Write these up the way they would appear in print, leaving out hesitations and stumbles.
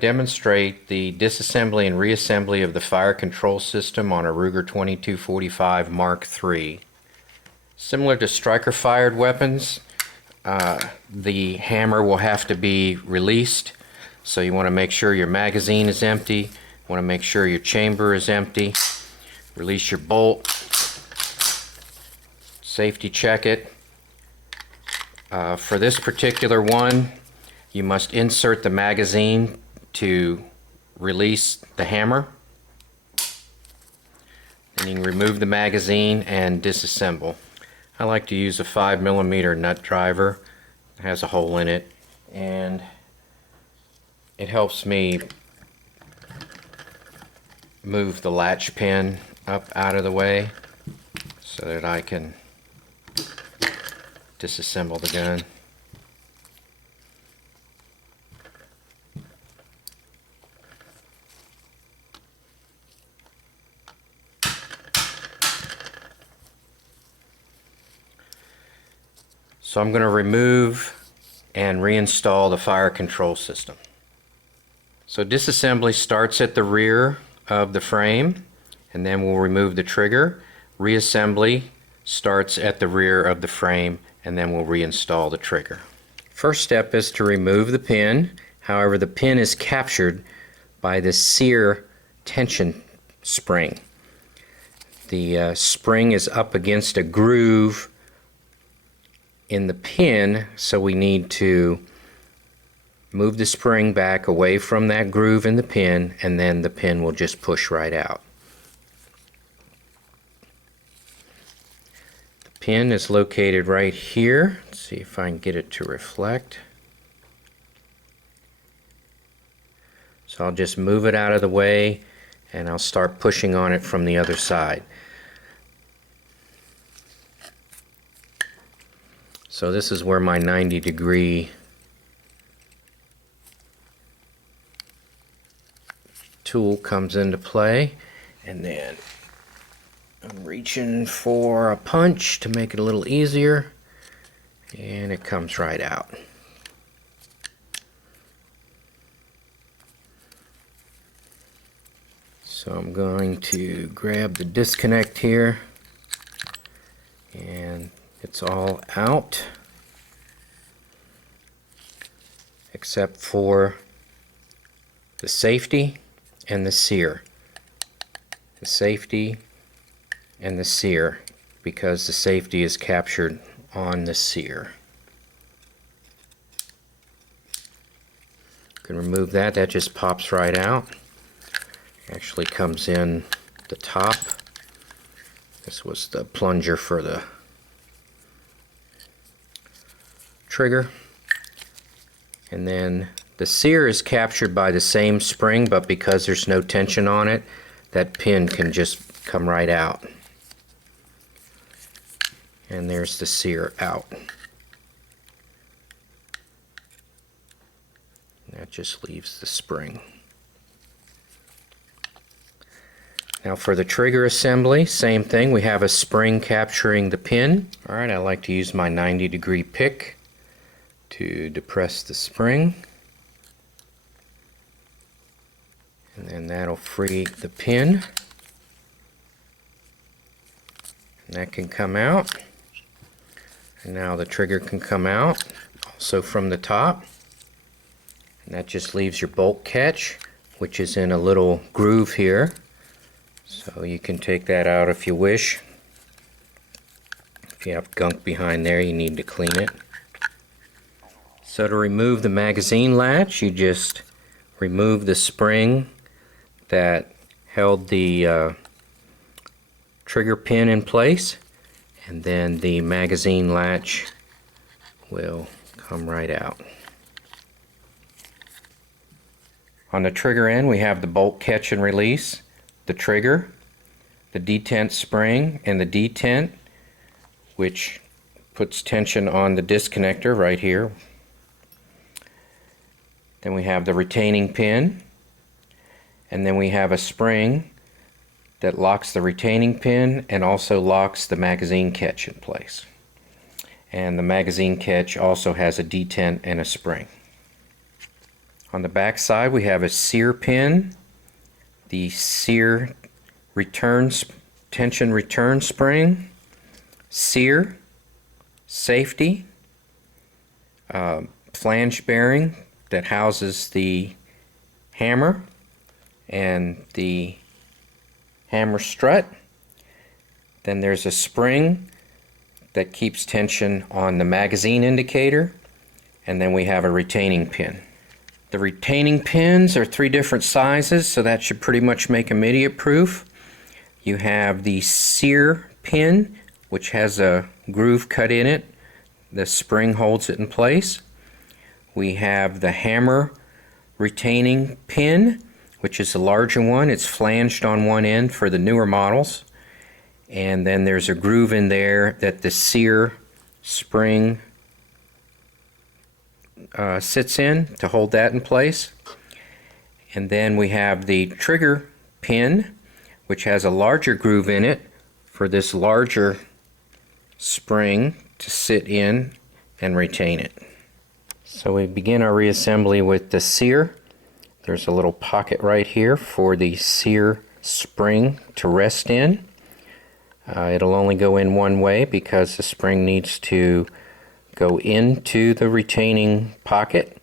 demonstrate the disassembly and reassembly of the fire control system on a Ruger 2245 Mark III. Similar to striker-fired weapons, the hammer will have to be released, so you want to make sure your magazine is empty, you want to make sure your chamber is empty, release your bolt, safety check it. For this particular one, you must insert the magazine to release the hammer. Then you can remove the magazine and disassemble. I like to use a 5mm nut driver. It has a hole in it, and it helps me move the latch pin up out of the way so that I can disassemble the gun. So I'm going to remove and reinstall the fire control system. So disassembly starts at the rear of the frame, and then we'll remove the trigger. Reassembly starts at the rear of the frame, and then we'll reinstall the trigger. First step is to remove the pin. However, the pin is captured by the sear tension spring. The spring is up against a groove in the pin, so we need to move the spring back away from that groove in the pin, and then the pin will just push right out. The pin is located right here. Let's see if I can get it to reflect. So I'll just move it out of the way and I'll start pushing on it from the other side. So this is where my 90-degree tool comes into play, and then I'm reaching for a punch to make it a little easier, and it comes right out. So I'm going to grab the disconnect here, and it's all out except for the safety and the sear. The safety and the sear, because the safety is captured on the sear. You can remove that. That just pops right out. Actually comes in the top. This was the plunger for the trigger. And then the sear is captured by the same spring, but because there's no tension on it, that pin can just come right out. And there's the sear out. That just leaves the spring. Now for the trigger assembly, same thing. We have a spring capturing the pin. Alright, I like to use my 90-degree pick to depress the spring, and then that'll free the pin, and that can come out. And now the trigger can come out also from the top, and that just leaves your bolt catch, which is in a little groove here, so you can take that out if you wish. If you have gunk behind there, you need to clean it. So to remove the magazine latch, you just remove the spring that held the trigger pin in place, and then the magazine latch will come right out. On the trigger end, we have the bolt catch and release, the trigger, the detent spring, and the detent, which puts tension on the disconnector right here. Then we have the retaining pin, and then we have a spring that locks the retaining pin and also locks the magazine catch in place. And the magazine catch also has a detent and a spring. On the back side we have a sear pin, the sear tension return spring, sear, safety, flange bearing that houses the hammer and the hammer strut. Then there's a spring that keeps tension on the magazine indicator, and then we have a retaining pin. The retaining pins are 3 different sizes, so that should pretty much make immediate proof. You have the sear pin, which has a groove cut in it. The spring holds it in place. We have the hammer retaining pin, which is the larger one. It's flanged on one end for the newer models. And then there's a groove in there that the sear spring sits in to hold that in place. And then we have the trigger pin, which has a larger groove in it for this larger spring to sit in and retain it. So we begin our reassembly with the sear. There's a little pocket right here for the sear spring to rest in. It'll only go in one way because the spring needs to go into the retaining pocket,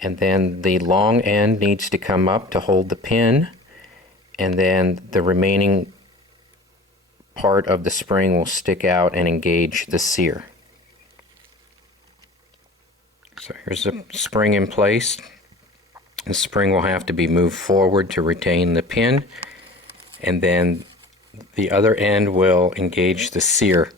and then the long end needs to come up to hold the pin, and then the remaining part of the spring will stick out and engage the sear. So here's the spring in place. The spring will have to be moved forward to retain the pin, and then the other end will engage the sear.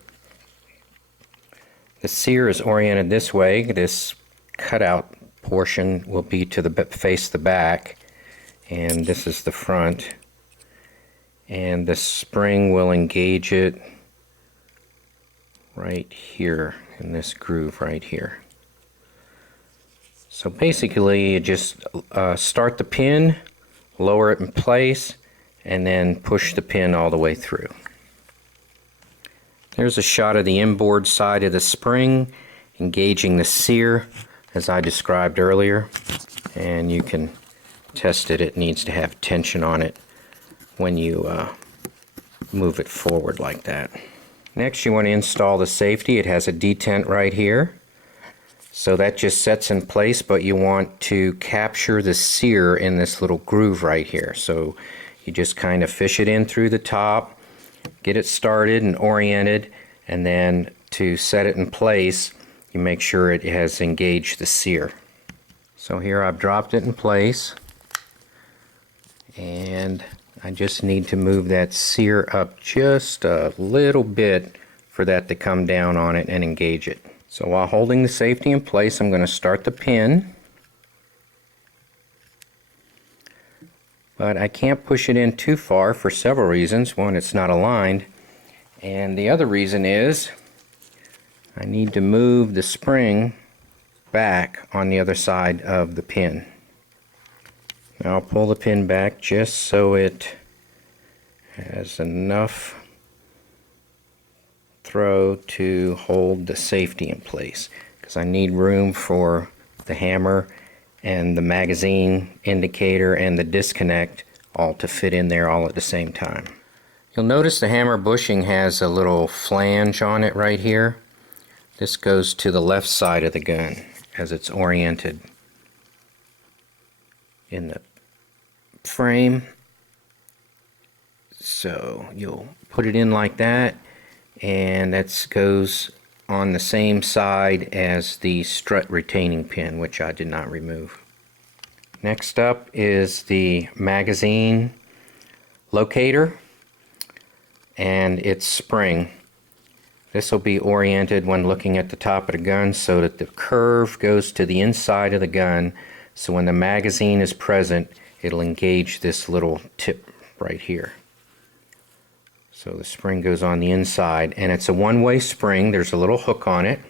The sear is oriented this way. This cutout portion will be to face the back, and this is the front. And the spring will engage it right here in this groove right here. So basically you just start the pin, lower it in place, and then push the pin all the way through. There's a shot of the inboard side of the spring engaging the sear as I described earlier, and you can test it. It needs to have tension on it when you move it forward like that. Next you want to install the safety. It has a detent right here, so that just sets in place, but you want to capture the sear in this little groove right here. So you just kind of fish it in through the top, get it started and oriented, and then to set it in place you make sure it has engaged the sear. So here I've dropped it in place, and I just need to move that sear up just a little bit for that to come down on it and engage it. So while holding the safety in place, I'm going to start the pin, but I can't push it in too far for several reasons. One, it's not aligned, and the other reason is I need to move the spring back on the other side of the pin. Now I'll pull the pin back just so it has enough throw to hold the safety in place, because I need room for the hammer and the magazine indicator and the disconnect all to fit in there all at the same time. You'll notice the hammer bushing has a little flange on it right here. This goes to the left side of the gun as it's oriented in the frame. So you'll put it in like that, and that goes on the same side as the strut retaining pin, which I did not remove. Next up is the magazine locator and its spring. This will be oriented when looking at the top of the gun so that the curve goes to the inside of the gun, so when the magazine is present it'll engage this little tip right here. So the spring goes on the inside, and it's a one-way spring. There's a little hook on it,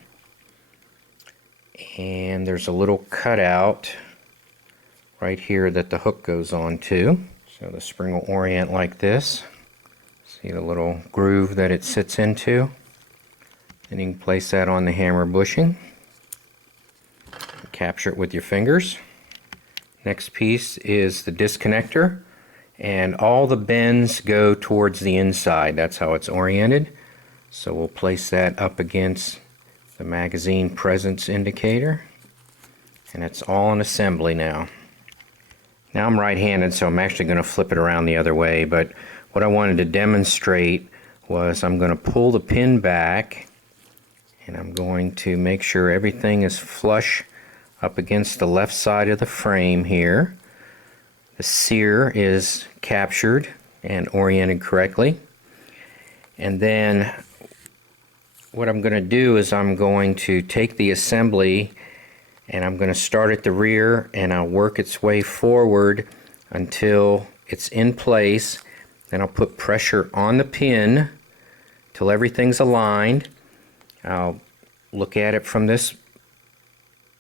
and there's a little cutout right here that the hook goes on to. So the spring will orient like this. See the little groove that it sits into? And you can place that on the hammer bushing. Capture it with your fingers. Next piece is the disconnector, and all the bends go towards the inside. That's how it's oriented. So we'll place that up against the magazine presence indicator, and it's all in assembly now. Now I'm right-handed, so I'm actually going to flip it around the other way, but what I wanted to demonstrate was I'm going to pull the pin back, and I'm going to make sure everything is flush up against the left side of the frame here. The sear is captured and oriented correctly. And then what I'm going to do is I'm going to take the assembly and I'm going to start at the rear, and I'll work its way forward until it's in place. Then I'll put pressure on the pin till everything's aligned. I'll look at it from this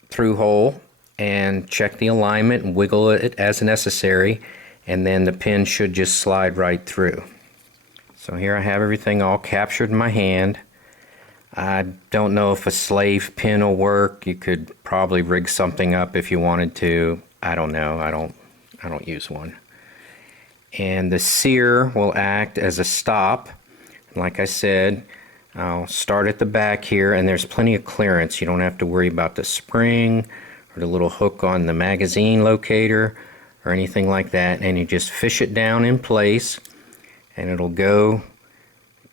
through hole and check the alignment and wiggle it as necessary, and then the pin should just slide right through. So here I have everything all captured in my hand. I don't know if a slave pin will work. You could probably rig something up if you wanted to. I don't know. I don't use one. And the sear will act as a stop. Like I said, I'll start at the back here, and there's plenty of clearance. You don't have to worry about the spring or the little hook on the magazine locator or anything like that. And you just fish it down in place, and it'll go.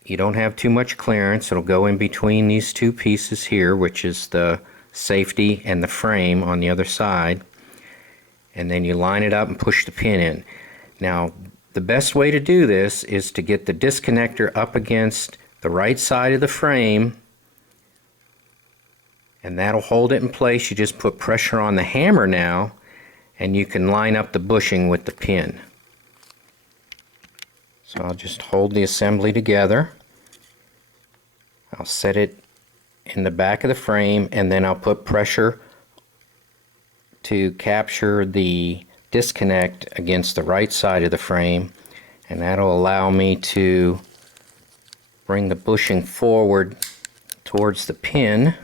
You don't have too much clearance. It'll go in between these two pieces here, which is the safety and the frame on the other side. And then you line it up and push the pin in. Now, the best way to do this is to get the disconnector up against the right side of the frame, and that'll hold it in place. You just put pressure on the hammer now, and you can line up the bushing with the pin. So I'll just hold the assembly together. I'll set it in the back of the frame, and then I'll put pressure to capture the disconnect against the right side of the frame, and that'll allow me to bring the bushing forward towards the pin.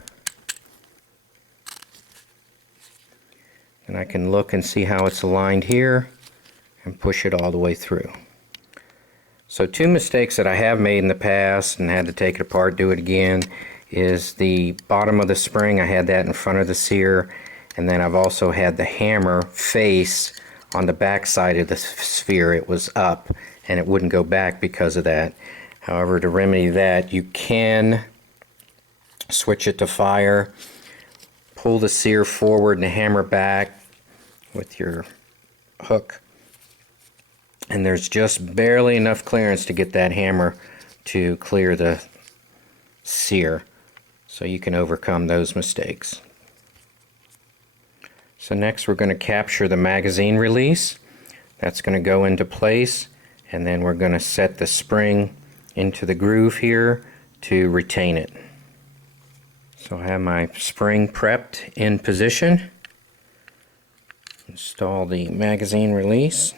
And I can look and see how it's aligned here and push it all the way through. So two mistakes that I have made in the past and had to take it apart, do it again, is the bottom of the spring. I had that in front of the sear, and then I've also had the hammer face on the back side of the sphere. It was up and it wouldn't go back because of that. However, to remedy that, you can switch it to fire, pull the sear forward and the hammer back with your hook, and there's just barely enough clearance to get that hammer to clear the sear, so you can overcome those mistakes. So next we're going to capture the magazine release. That's going to go into place, and then we're going to set the spring into the groove here to retain it. So I have my spring prepped in position. Install the magazine release.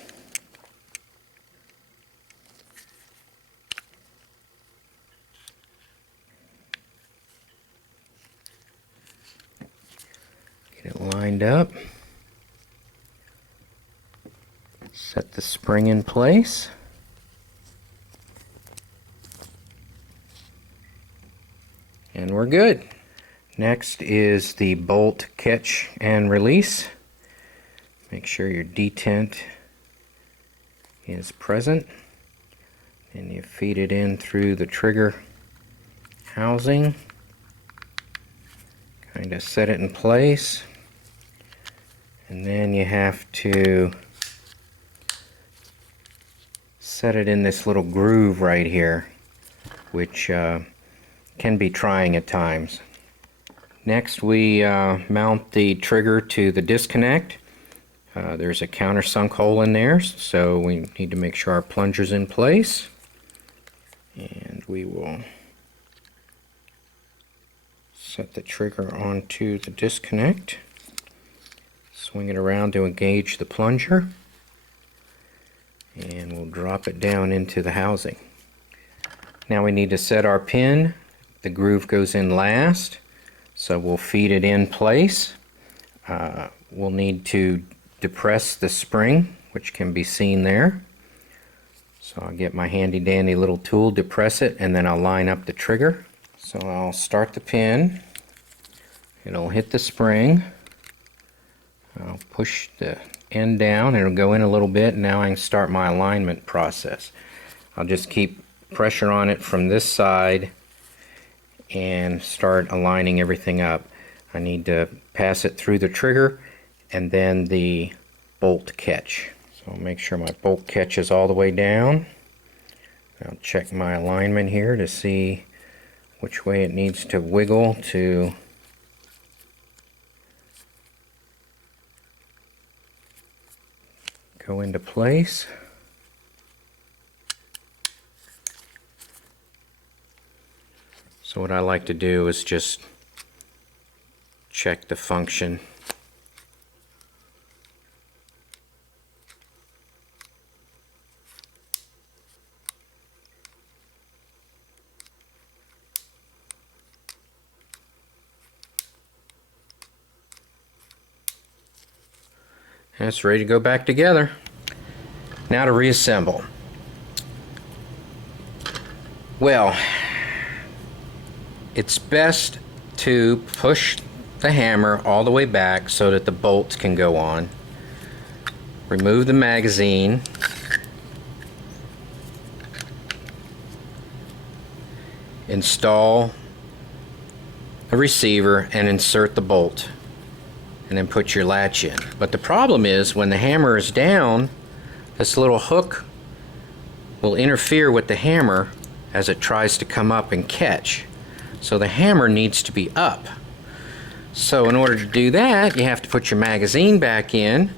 Get it lined up. Set the spring in place. And we're good. Next is the bolt catch and release. Make sure your detent is present. And you feed it in through the trigger housing. Kind of set it in place. And then you have to set it in this little groove right here, which can be trying at times. Next we mount the trigger to the disconnect. There's a countersunk hole in there, so we need to make sure our plunger's in place. And we will set the trigger onto the disconnect. Swing it around to engage the plunger. And we'll drop it down into the housing. Now we need to set our pin. The groove goes in last, so we'll feed it in place. We'll need to depress the spring, which can be seen there. So I'll get my handy dandy little tool, depress it, and then I'll line up the trigger. So I'll start the pin. It'll hit the spring. I'll push the end down. It'll go in a little bit, and now I can start my alignment process. I'll just keep pressure on it from this side and start aligning everything up. I need to pass it through the trigger and then the bolt catch. So I'll make sure my bolt catch is all the way down. I'll check my alignment here to see which way it needs to wiggle to go into place. So what I like to do is just check the function. And it's ready to go back together. Now to reassemble. Well, it's best to push the hammer all the way back so that the bolts can go on. Remove the magazine. Install a receiver and insert the bolt. And then put your latch in. But the problem is when the hammer is down, this little hook will interfere with the hammer as it tries to come up and catch. So the hammer needs to be up. So in order to do that, you have to put your magazine back in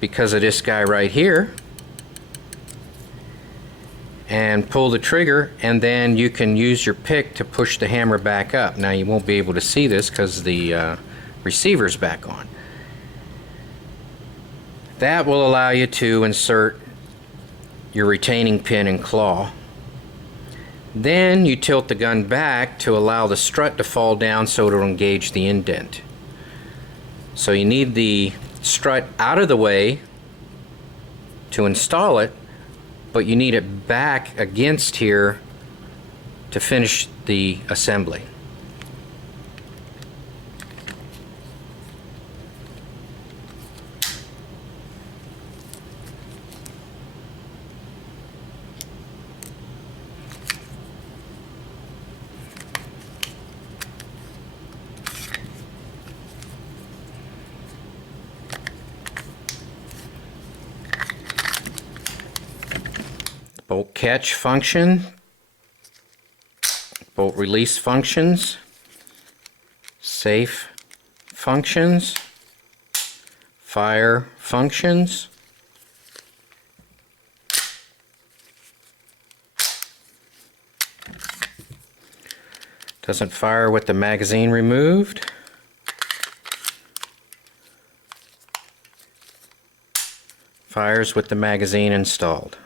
because of this guy right here, and pull the trigger, and then you can use your pick to push the hammer back up. Now you won't be able to see this because the receiver's back on. That will allow you to insert your retaining pin and claw. Then you tilt the gun back to allow the strut to fall down so it'll engage the indent. So you need the strut out of the way to install it, but you need it back against here to finish the assembly. Bolt catch function, bolt release functions, safe functions, fire functions, doesn't fire with the magazine removed, fires with the magazine installed.